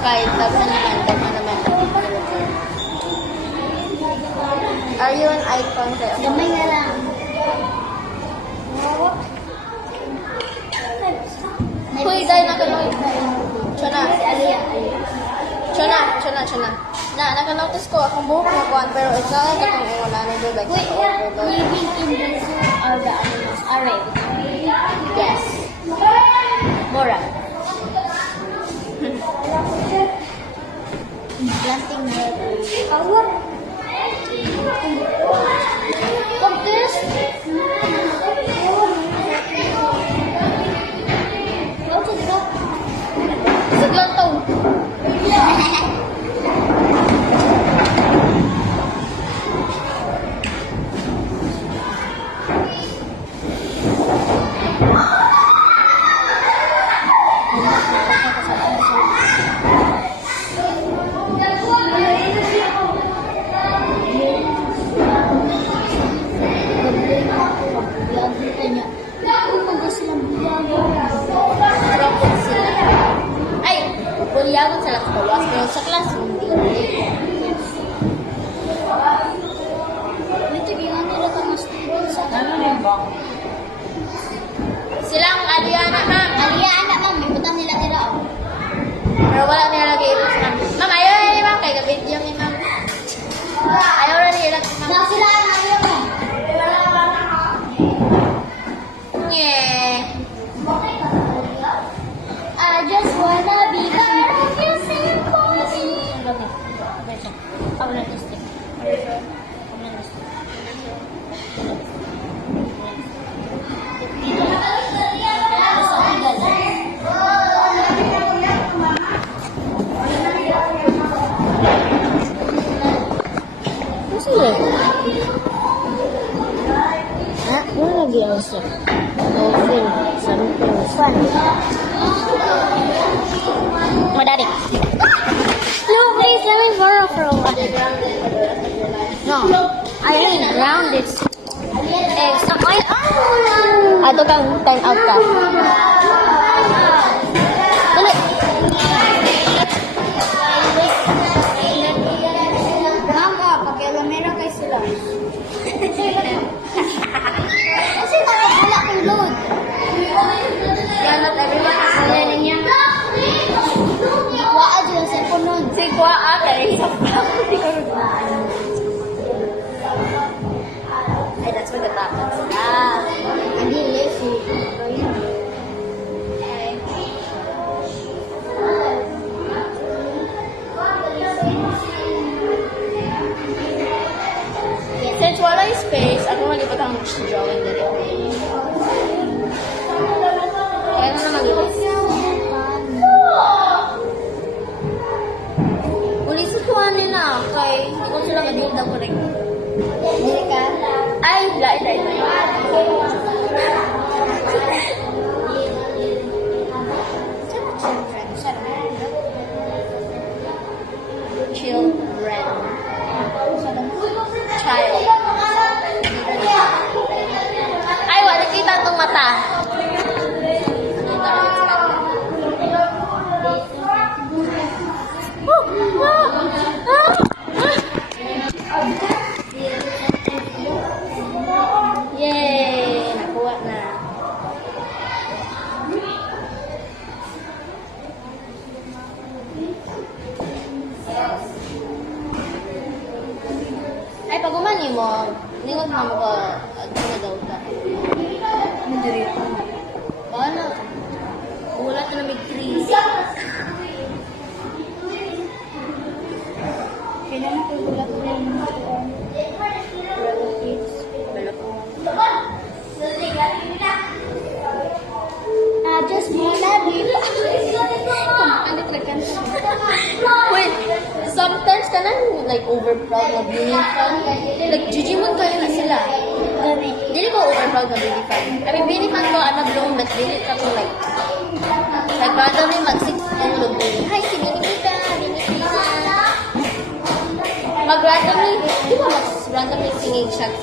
Kahit daghan naman. Are you an icon kayo? Gamay na lang. Kuy, dahil na kanoy. Chona. Na, naka-notice ko akong buhok na kuhan, pero it's not like itong wala na doon, like, Living in the zoo are the animals. Alright. yes. Mora. Planting power. Of this. What's it called? Siglang to. Ay, bulyagon sa laktawas, pero sa classroom, hindi. Silang Aliana, ma'am. Aliana, ma'am. May butang nila tira. Pero wala nila lagi ito sa ma'am. Ma'am, ayaw na ni ma'am. Kaya gabidyo ni ma'am. Ayaw na nila si ma'am. Sila ang ayaw, ma'am. Yeah. I just wanna be part of your symphony. Ano lagi ang sa oven? Something fun. Madari. No, please let me borrow for a while. No. I mean, grounded. Sa oil. Ato kang turn out ka. Tuloy. Mama, pakialamera kay sila. Kasi nakabula kong load. Yeah, not everyone has a learning yan. Waa dyan sa cellphone nun. Si Kwa ate, isa pa. Hindi ko rin ay, that's what the tapos. Ah. Hindi, lazy. Since wala yung space, ako mag-ipag ang drawing na rin. Kaya na mag-ipag. Uli sa tuwa nila, kay hindi ko sila mag-build ako rin. Hindi ka? Ay, dai. Children. Child. Ay, wala kita itong mata. Yay! Nakuha na. Ay, pag umani mo, ningon mo ko, na daw ka. Hindi. Paano? Wala ka na may trees. Kailangan ko gulat ko rin relatives. I just wanna be Wait, sometimes ka na like overproud na being fun. Like, Jijimon kayo na sila. Dili ko overproud na being fun. I mean, being fun ko, I'm blown, but dili ka ko like randomly mag-sit and look. Hi, si Minimita, Minimita. Mag-randomly, di ba mas randomly singing shots